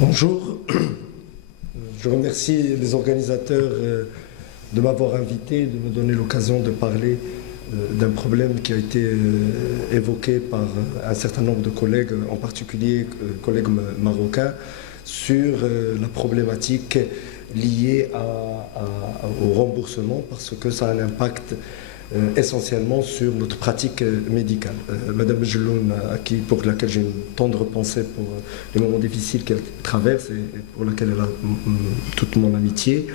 Bonjour, je remercie les organisateurs de m'avoir invité, de me donner l'occasion de parler d'un problème qui a été évoqué par un certain nombre de collègues, en particulier collègues marocains, sur la problématique liée au remboursement, parce que ça a un impact essentiellement sur notre pratique médicale. Madame Geloun, pour laquelle j'ai une tendre pensée pour les moments difficiles qu'elle traverse et pour laquelle elle a toute mon amitié,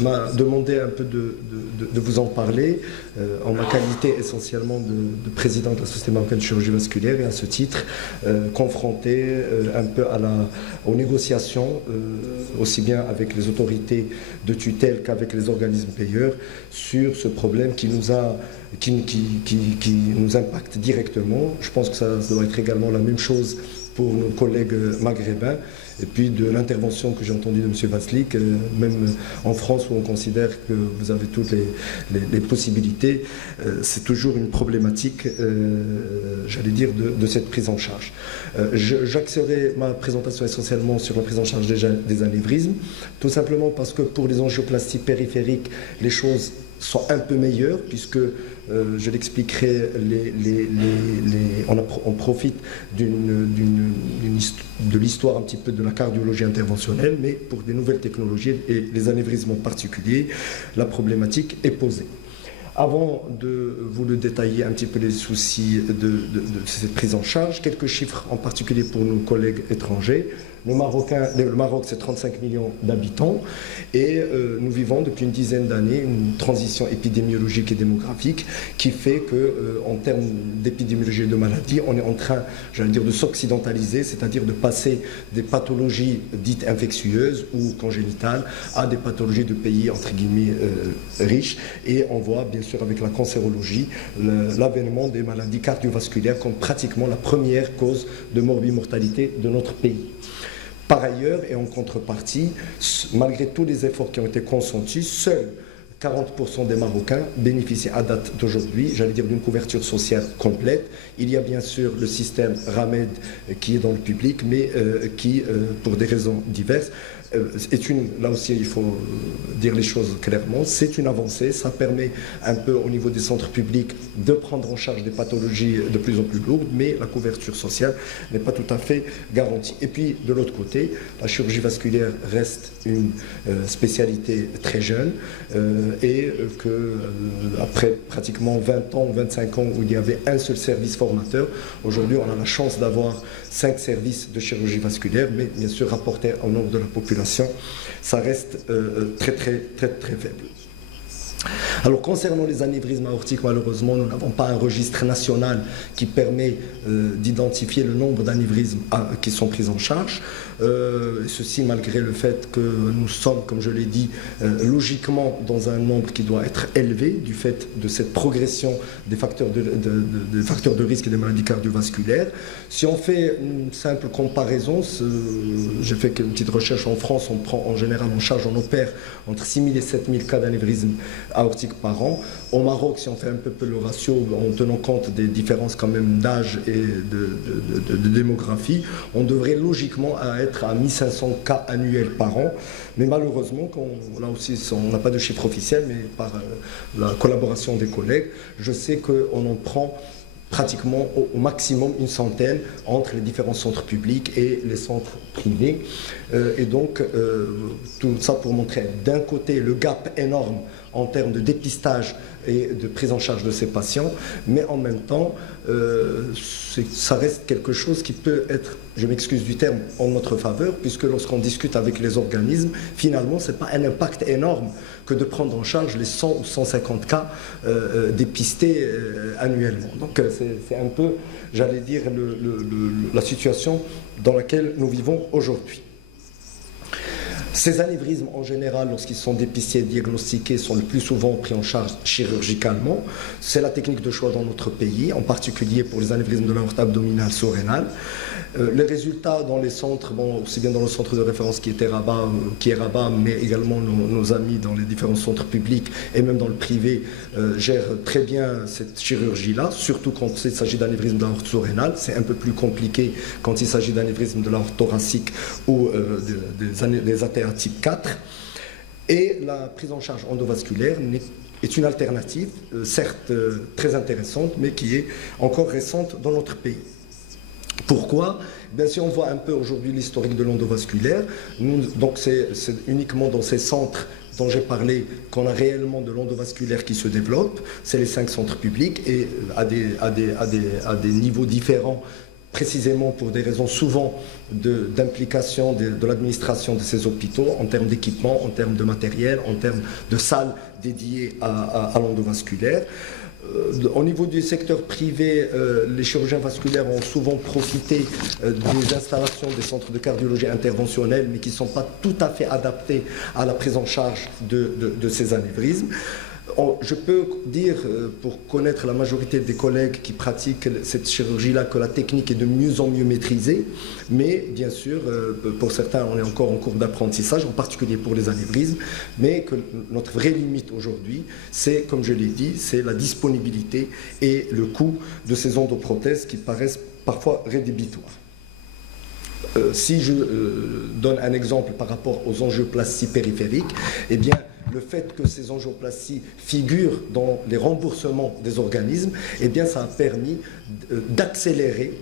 m'a demandé un peu de vous en parler en ma qualité essentiellement de président de la Société marocaine de chirurgie vasculaire et à ce titre confronté un peu aux négociations aussi bien avec les autorités de tutelle qu'avec les organismes payeurs sur ce problème qui nous impacte directement. Je pense que ça doit être également la même chose pour nos collègues maghrébins, et puis de l'intervention que j'ai entendue de M. Vaslik, même en France où on considère que vous avez toutes les possibilités, c'est toujours une problématique, j'allais dire, de cette prise en charge. J'axerai ma présentation essentiellement sur la prise en charge des anévrismes, tout simplement parce que pour les angioplasties périphériques, les choses sont un peu meilleures, puisque je l'expliquerai, on profite de l'histoire un petit peu de la cardiologie interventionnelle, mais pour des nouvelles technologies et les anévrismes en particulier, la problématique est posée. Avant de vous le détailler un petit peu les soucis de cette prise en charge, quelques chiffres en particulier pour nos collègues étrangers. Le Maroc, c'est 35 millions d'habitants et nous vivons depuis une dizaine d'années une transition épidémiologique et démographique qui fait qu'en termes d'épidémiologie et de maladies, on est en train, j'allais dire, de s'occidentaliser, c'est-à-dire de passer des pathologies dites infectieuses ou congénitales à des pathologies de pays, entre guillemets, riches. Et on voit, bien sûr, avec la cancérologie, l'avènement des maladies cardiovasculaires comme pratiquement la première cause de morbimortalité de notre pays. Par ailleurs, et en contrepartie, malgré tous les efforts qui ont été consentis, seuls 40% des Marocains bénéficient à date d'aujourd'hui, j'allais dire, d'une couverture sociale complète. Il y a bien sûr le système RAMED qui est dans le public, mais qui, pour des raisons diverses, là aussi il faut dire les choses clairement, c'est une avancée, ça permet un peu au niveau des centres publics de prendre en charge des pathologies de plus en plus lourdes, mais la couverture sociale n'est pas tout à fait garantie. Et puis de l'autre côté, la chirurgie vasculaire reste une spécialité très jeune et que après pratiquement 20 ans, 25 ans où il y avait un seul service formateur, aujourd'hui on a la chance d'avoir 5 services de chirurgie vasculaire, mais bien sûr rapporté au nombre de la population, ça reste très faible. Alors concernant les anévrismes aortiques, malheureusement, nous n'avons pas un registre national qui permet d'identifier le nombre d'anévrismes qui sont pris en charge. Ceci malgré le fait que nous sommes, comme je l'ai dit, logiquement dans un nombre qui doit être élevé du fait de cette progression des facteurs de risque et des maladies cardiovasculaires. Si on fait une simple comparaison, j'ai fait une petite recherche en France, on prend en général en charge, on opère entre 6 000 et 7 000 cas d'anévrisme aortique par an. Au Maroc, si on fait un peu le ratio en tenant compte des différences quand même d'âge et de démographie, on devrait logiquement être à 1500 cas annuels par an. Mais malheureusement, là aussi on n'a pas de chiffre officiel, mais par la collaboration des collègues, je sais qu'on en prend pratiquement au maximum une centaine entre les différents centres publics et les centres privés. Et donc, tout ça pour montrer d'un côté le gap énorme en termes de dépistage et de prise en charge de ces patients, mais en même temps, ça reste quelque chose qui peut être, je m'excuse du terme, en notre faveur, puisque lorsqu'on discute avec les organismes, finalement, ce n'est pas un impact énorme que de prendre en charge les 100 ou 150 cas dépistés annuellement. Donc c'est un peu, j'allais dire, la situation dans laquelle nous vivons aujourd'hui. Ces anévrismes, en général, lorsqu'ils sont dépistés et diagnostiqués, sont le plus souvent pris en charge chirurgicalement. C'est la technique de choix dans notre pays, en particulier pour les anévrismes de l'aorte abdominale sous-rénale. Les résultats dans les centres, bon, aussi bien dans le centre de référence qui est Rabat, mais également nos amis dans les différents centres publics et même dans le privé gèrent très bien cette chirurgie-là, surtout quand il s'agit d'anévrisme de l'aorte sous-rénale. C'est un peu plus compliqué quand il s'agit d'anévrisme de l'aorte thoracique ou des ATA type 4. Et la prise en charge endovasculaire est une alternative, certes très intéressante, mais qui est encore récente dans notre pays. Pourquoi? Bien, si on voit un peu aujourd'hui l'historique de l'endovasculaire, donc c'est uniquement dans ces centres dont j'ai parlé qu'on a réellement de l'endovasculaire qui se développe. C'est les 5 centres publics et à des niveaux différents, précisément pour des raisons souvent d'implication de l'administration de ces hôpitaux en termes d'équipement, en termes de matériel, en termes de salles dédiées à l'endovasculaire. Au niveau du secteur privé, les chirurgiens vasculaires ont souvent profité des installations des centres de cardiologie interventionnelle, mais qui ne sont pas tout à fait adaptés à la prise en charge de ces anévrismes. Je peux dire, pour connaître la majorité des collègues qui pratiquent cette chirurgie-là, que la technique est de mieux en mieux maîtrisée, mais bien sûr, pour certains, on est encore en cours d'apprentissage, en particulier pour les anévrismes, mais que notre vraie limite aujourd'hui, c'est, comme je l'ai dit, c'est la disponibilité et le coût de ces endoprothèses qui paraissent parfois rédhibitoires. Si je donne un exemple par rapport aux angioplasties périphériques, eh bien, le fait que ces angioplasties figurent dans les remboursements des organismes, eh bien, ça a permis d'accélérer,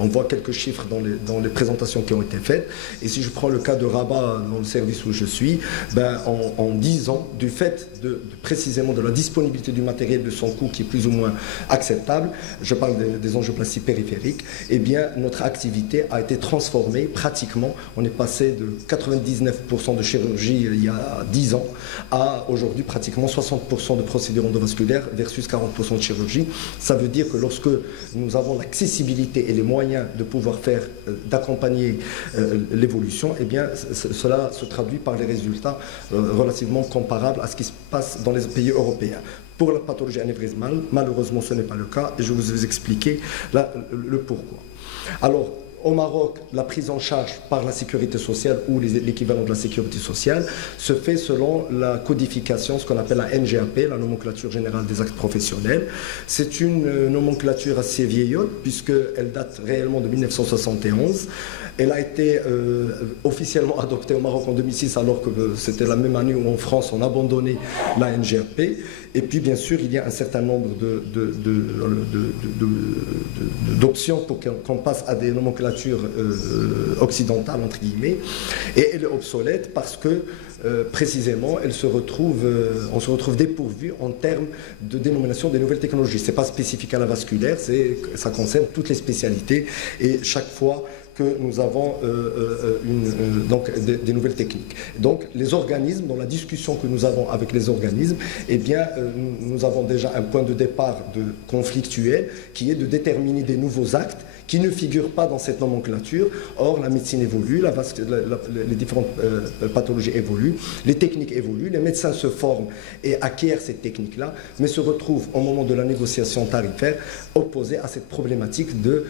on voit quelques chiffres dans les présentations qui ont été faites, et si je prends le cas de Rabat dans le service où je suis, ben, en 10 ans, du fait précisément de la disponibilité du matériel, de son coût qui est plus ou moins acceptable, je parle des angioplasties périphériques, eh bien, notre activité a été transformée pratiquement, on est passé de 99% de chirurgie il y a 10 ans à aujourd'hui pratiquement 60% de procédures endovasculaires versus 40% de chirurgie. Ça veut dire que lorsque nous avons l'accessibilité et les moyens de pouvoir faire, d'accompagner l'évolution, eh bien cela se traduit par les résultats relativement comparables à ce qui se passe dans les pays européens. Pour la pathologie anévrismale, malheureusement ce n'est pas le cas et je vais vous expliquer le pourquoi. Alors, au Maroc, la prise en charge par la sécurité sociale ou l'équivalent de la sécurité sociale se fait selon la codification, ce qu'on appelle la NGAP, la nomenclature générale des actes professionnels. C'est une nomenclature assez vieillotte puisqu'elle date réellement de 1971. Elle a été officiellement adoptée au Maroc en 2006 alors que c'était la même année où en France on abandonnait la NGAP. Et puis bien sûr il y a un certain nombre d'options pour qu'on passe à des nomenclatures occidentales entre guillemets. Et elle est obsolète parce que précisément on se retrouve dépourvu en termes de dénomination des nouvelles technologies. Ce n'est pas spécifique à la vasculaire, ça concerne toutes les spécialités et chaque fois que nous avons donc des nouvelles techniques. Donc les organismes, dans la discussion que nous avons avec les organismes, eh bien nous avons déjà un point de départ conflictuel qui est de déterminer des nouveaux actes qui ne figurent pas dans cette nomenclature. Or, la médecine évolue, les différentes pathologies évoluent, les techniques évoluent, les médecins se forment et acquièrent cette technique-là, mais se retrouvent au moment de la négociation tarifaire opposés à cette problématique de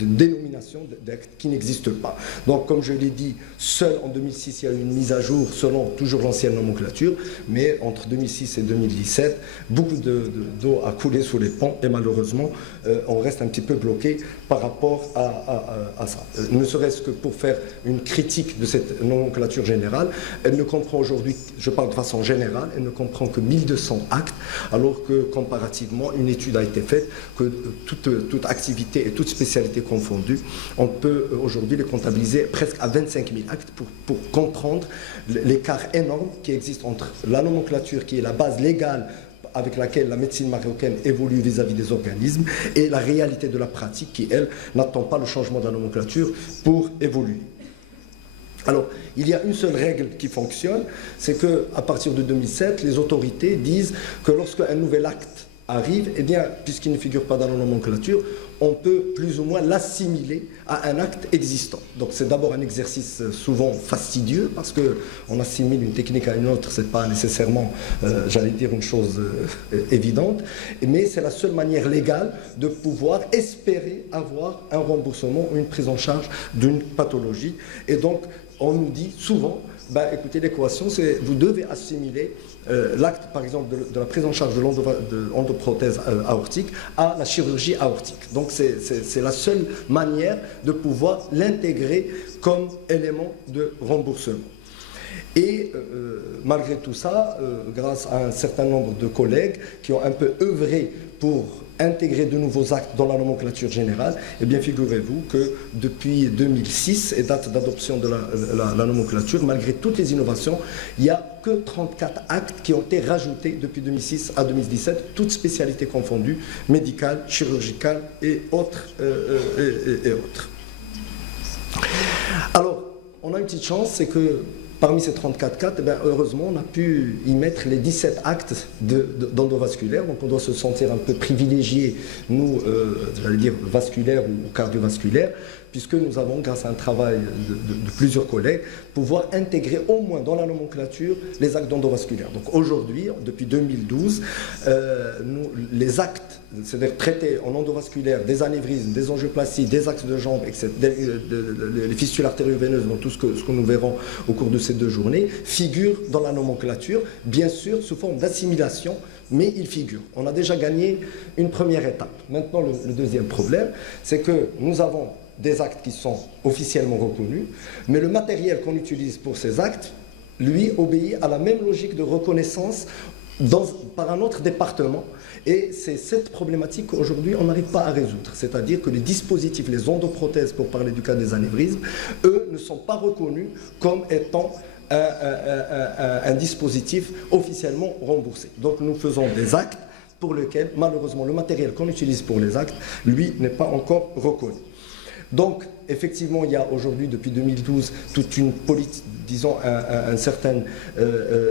dénomination d'actes qui n'existe pas. Donc, comme je l'ai dit, seul en 2006, il y a eu une mise à jour selon toujours l'ancienne nomenclature, mais entre 2006 et 2017, beaucoup d'eau a coulé sous les ponts et malheureusement, on reste un petit peu bloqué par rapport à ça. Ne serait-ce que pour faire une critique de cette nomenclature générale, elle ne comprend aujourd'hui, je parle de façon générale, elle ne comprend que 1200 actes, alors que comparativement, une étude a été faite que toute activité et toute spécialité confondue, on peut aujourd'hui les comptabiliser presque à 25 000 actes pour comprendre l'écart énorme qui existe entre la nomenclature qui est la base légale avec laquelle la médecine marocaine évolue vis-à-vis des organismes et la réalité de la pratique qui, elle, n'attend pas le changement de la nomenclature pour évoluer. Alors, il y a une seule règle qui fonctionne, c'est qu'à partir de 2007, les autorités disent que lorsqu'un nouvel acte arrive, eh bien, puisqu'il ne figure pas dans la nomenclature, on peut plus ou moins l'assimiler à un acte existant. Donc c'est d'abord un exercice souvent fastidieux parce qu'on assimile une technique à une autre, ce n'est pas nécessairement, j'allais dire, une chose évidente, mais c'est la seule manière légale de pouvoir espérer avoir un remboursement ou une prise en charge d'une pathologie. Et donc on nous dit souvent, bah, écoutez, l'équation, c'est vous devez assimiler l'acte, par exemple, de la prise en charge de l'endoprothèse aortique à la chirurgie aortique. Donc c'est la seule manière de pouvoir l'intégrer comme élément de remboursement. Et malgré tout ça, grâce à un certain nombre de collègues qui ont un peu œuvré pour intégrer de nouveaux actes dans la nomenclature générale, eh bien figurez-vous que depuis 2006, et date d'adoption de la nomenclature, malgré toutes les innovations, il n'y a que 34 actes qui ont été rajoutés depuis 2006 à 2017, toutes spécialités confondues, médicales, chirurgicales et autres. Alors, on a une petite chance, c'est que parmi ces 34 cas, eh bien, heureusement, on a pu y mettre les 17 actes d'endovasculaire. Donc on doit se sentir un peu privilégié, nous, j'allais dire vasculaire ou cardiovasculaire, puisque nous avons, grâce à un travail de plusieurs collègues, pouvoir intégrer au moins dans la nomenclature les actes d'endovasculaire. Donc aujourd'hui, depuis 2012, les actes, c'est-à-dire traités en endovasculaire, des anévrismes, des angioplasties, des axes de jambes, etc., les fistules artério-veineuses, donc tout ce que nous verrons au cours de ces 2 journées, figurent dans la nomenclature, bien sûr sous forme d'assimilation, mais ils figurent. On a déjà gagné une première étape. Maintenant, le deuxième problème, c'est que nous avons des actes qui sont officiellement reconnus, mais le matériel qu'on utilise pour ces actes, lui, obéit à la même logique de reconnaissance par un autre département. Et c'est cette problématique qu'aujourd'hui on n'arrive pas à résoudre. C'est-à-dire que les dispositifs, les endoprothèses, pour parler du cas des anévrismes, eux ne sont pas reconnus comme étant un dispositif officiellement remboursé. Donc nous faisons des actes pour lesquels, malheureusement, le matériel qu'on utilise pour les actes, lui, n'est pas encore reconnu. Donc, effectivement, il y a aujourd'hui, depuis 2012, toute une politique, disons, un certain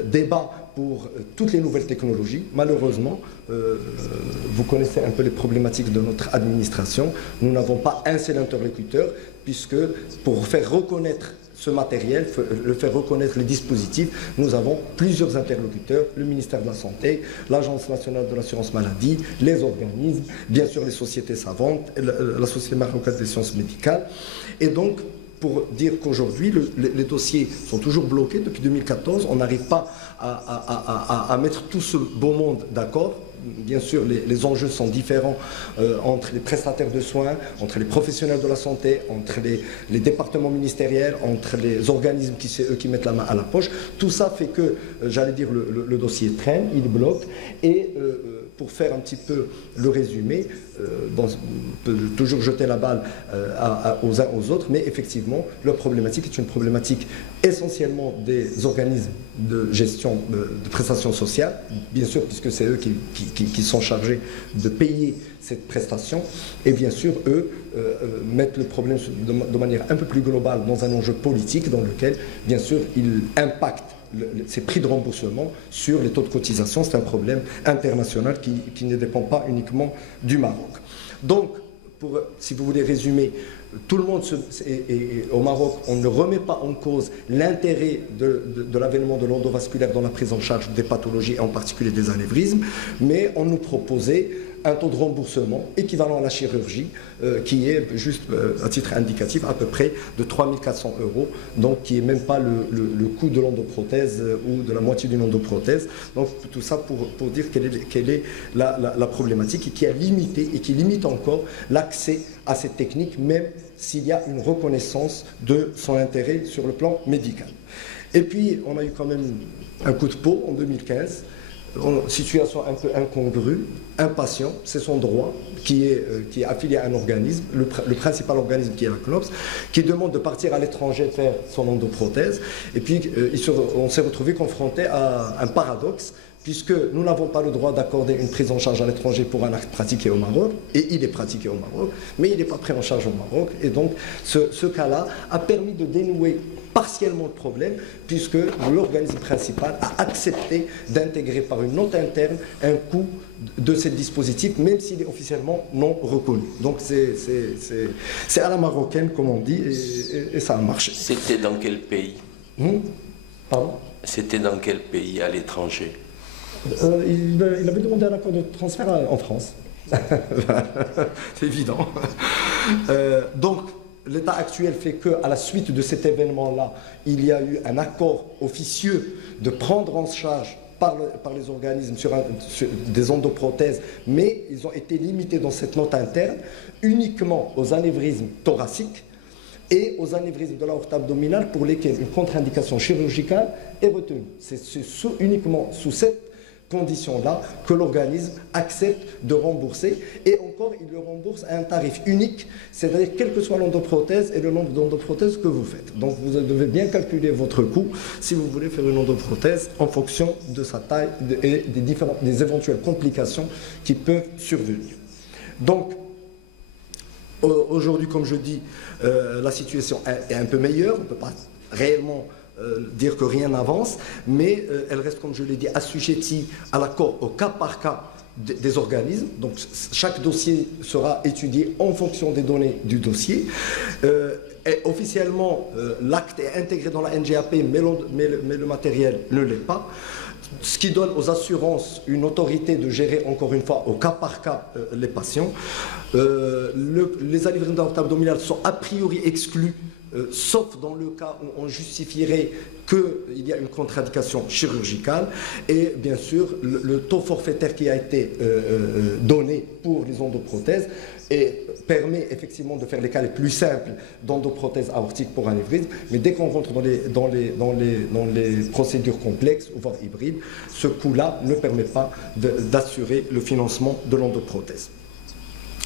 débat pour toutes les nouvelles technologies. Malheureusement, vous connaissez un peu les problématiques de notre administration. Nous n'avons pas un seul interlocuteur, puisque pour faire reconnaître ce matériel, le faire reconnaître les dispositifs, nous avons plusieurs interlocuteurs, le ministère de la Santé, l'Agence nationale de l'assurance maladie, les organismes, bien sûr les sociétés savantes, la Société marocaine des sciences médicales. Et donc, pour dire qu'aujourd'hui, les dossiers sont toujours bloqués depuis 2014, on n'arrive pas à mettre tout ce beau monde d'accord. Bien sûr, les enjeux sont différents entre les prestataires de soins, entre les professionnels de la santé, entre les départements ministériels, entre les organismes qui mettent la main à la poche. Tout ça fait que, j'allais dire, le dossier traîne, il bloque. Et pour faire un petit peu le résumé, bon, on peut toujours jeter la balle aux uns aux autres, mais effectivement, leur problématique est une problématique essentiellement des organismes de gestion de prestations sociales, bien sûr, puisque c'est eux qui sont chargés de payer cette prestation, et bien sûr, eux mettent le problème de manière un peu plus globale dans un enjeu politique dans lequel, bien sûr, ils impactent ces prix de remboursement sur les taux de cotisation. C'est un problème international qui ne dépend pas uniquement du Maroc. Donc, si vous voulez résumer, tout le monde, au Maroc, on ne remet pas en cause l'intérêt de l'avènement de l'endovasculaire dans la prise en charge des pathologies, en particulier des anévrismes, mais on nous proposait un taux de remboursement équivalent à la chirurgie, qui est juste à titre indicatif à peu près de 3 400 €, donc qui n'est même pas le coût de l'endoprothèse ou de la moitié d'une endoprothèse. Donc tout ça pour dire quelle est la problématique et qui a limité et qui limite encore l'accès à cette technique, même s'il y a une reconnaissance de son intérêt sur le plan médical. Et puis on a eu quand même un coup de peau en 2015. Situation un peu incongrue, un patient, c'est son droit, qui est affilié à un organisme, le principal organisme qui est la CNOPS, qui demande de partir à l'étranger faire son endoprothèse. Et puis on s'est retrouvé confronté à un paradoxe, puisque nous n'avons pas le droit d'accorder une prise en charge à l'étranger pour un acte pratiqué au Maroc, et il est pratiqué au Maroc, mais il n'est pas pris en charge au Maroc. Et donc ce cas-là a permis de dénouer partiellement le problème, puisque l'organisme principal a accepté d'intégrer par une note interne un coût de ce dispositif, même s'il est officiellement non reconnu. Donc c'est à la marocaine, comme on dit, et ça a marché. C'était dans quel pays? Pardon? C'était dans quel pays à l'étranger? Il avait demandé un accord de transfert en France. C'est évident. Donc, l'état actuel fait qu'à la suite de cet événement-là, il y a eu un accord officieux de prendre en charge par les organismes sur des endoprothèses, mais ils ont été limités dans cette note interne uniquement aux anévrismes thoraciques et aux anévrismes de l'aorte abdominale pour lesquels une contre-indication chirurgicale est retenue. C'est uniquement sous cette condition-là que l'organisme accepte de rembourser, et encore il le rembourse à un tarif unique, c'est-à-dire quelle que soit l'endoprothèse et le nombre d'endoprothèses que vous faites. Donc vous devez bien calculer votre coût si vous voulez faire une endoprothèse en fonction de sa taille et des éventuelles complications qui peuvent survenir. Donc aujourd'hui, comme je dis, la situation est un peu meilleure, on ne peut pas réellement dire que rien n'avance, mais elle reste, comme je l'ai dit, assujettie à l'accord au cas par cas des organismes. Donc chaque dossier sera étudié en fonction des données du dossier. Et officiellement, l'acte est intégré dans la NGAP, mais le matériel ne l'est pas. Ce qui donne aux assurances une autorité de gérer, encore une fois, au cas par cas, les patients. Les anévrismes d'aorte abdominale sont a priori exclus, sauf dans le cas où on justifierait qu'il y a une contre-indication chirurgicale. Et bien sûr, le taux forfaitaire qui a été donné pour les endoprothèses permet effectivement de faire les cas les plus simples d'endoprothèse aortique pour anévrisme, mais dès qu'on rentre dans les procédures complexes, voire hybrides, ce coût-là ne permet pas d'assurer le financement de l'endoprothèse.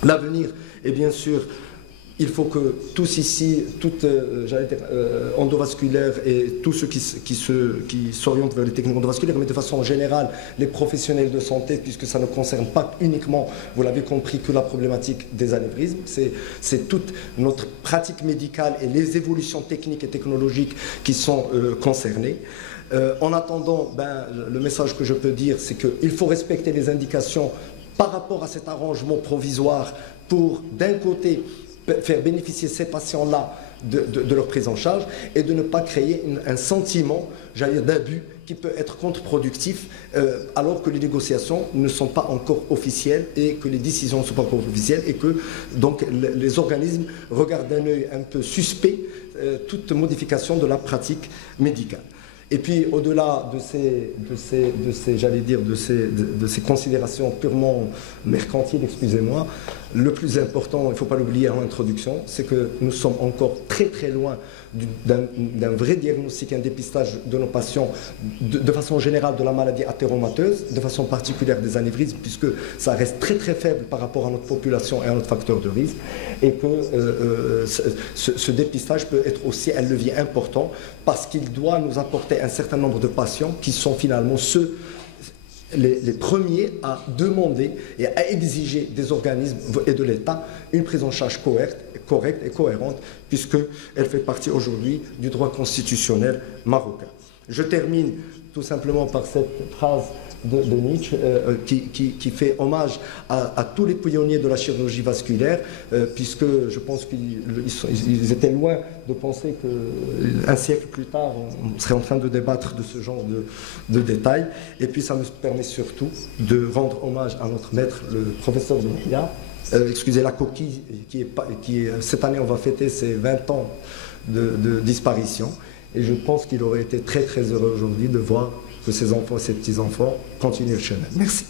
L'avenir est bien sûr, il faut que tous ici, toutes endovasculaires et tous ceux qui s'orientent vers les techniques endovasculaires, mais de façon générale, les professionnels de santé, puisque ça ne concerne pas uniquement, vous l'avez compris, que la problématique des anévrismes, c'est toute notre pratique médicale et les évolutions techniques et technologiques qui sont concernées. En attendant, le message que je peux dire, c'est qu'il faut respecter les indications par rapport à cet arrangement provisoire pour, d'un côté, faire bénéficier ces patients-là de leur prise en charge et de ne pas créer un sentiment, j'allais dire, d'abus qui peut être contre-productif alors que les négociations ne sont pas encore officielles et que les décisions ne sont pas encore officielles et que donc les organismes regardent d'un œil un peu suspect toute modification de la pratique médicale. Et puis, au-delà de ces considérations purement mercantiles, excusez-moi, le plus important, il ne faut pas l'oublier en introduction, c'est que nous sommes encore très très loin d'un vrai diagnostic, un dépistage de nos patients de façon générale de la maladie athéromateuse, de façon particulière des anévrismes, puisque ça reste très très faible par rapport à notre population et à notre facteur de risque, et que ce dépistage peut être aussi un levier important parce qu'il doit nous apporter un certain nombre de patients qui sont finalement les premiers à demander et à exiger des organismes et de l'État une prise en charge correcte et cohérente, puisqu'elle fait partie aujourd'hui du droit constitutionnel marocain. Je termine tout simplement par cette phrase de Nietzsche qui fait hommage à tous les pionniers de la chirurgie vasculaire, puisque je pense qu'ils étaient loin de penser qu'un siècle plus tard, on serait en train de débattre de ce genre de détails. Et puis ça me permet surtout de rendre hommage à notre maître, le professeur de Mehia, excusez la coquille, cette année on va fêter ses 20 ans de disparition. Et je pense qu'il aurait été très très heureux aujourd'hui de voir que ces enfants et ces petits-enfants continuent le chemin. Merci.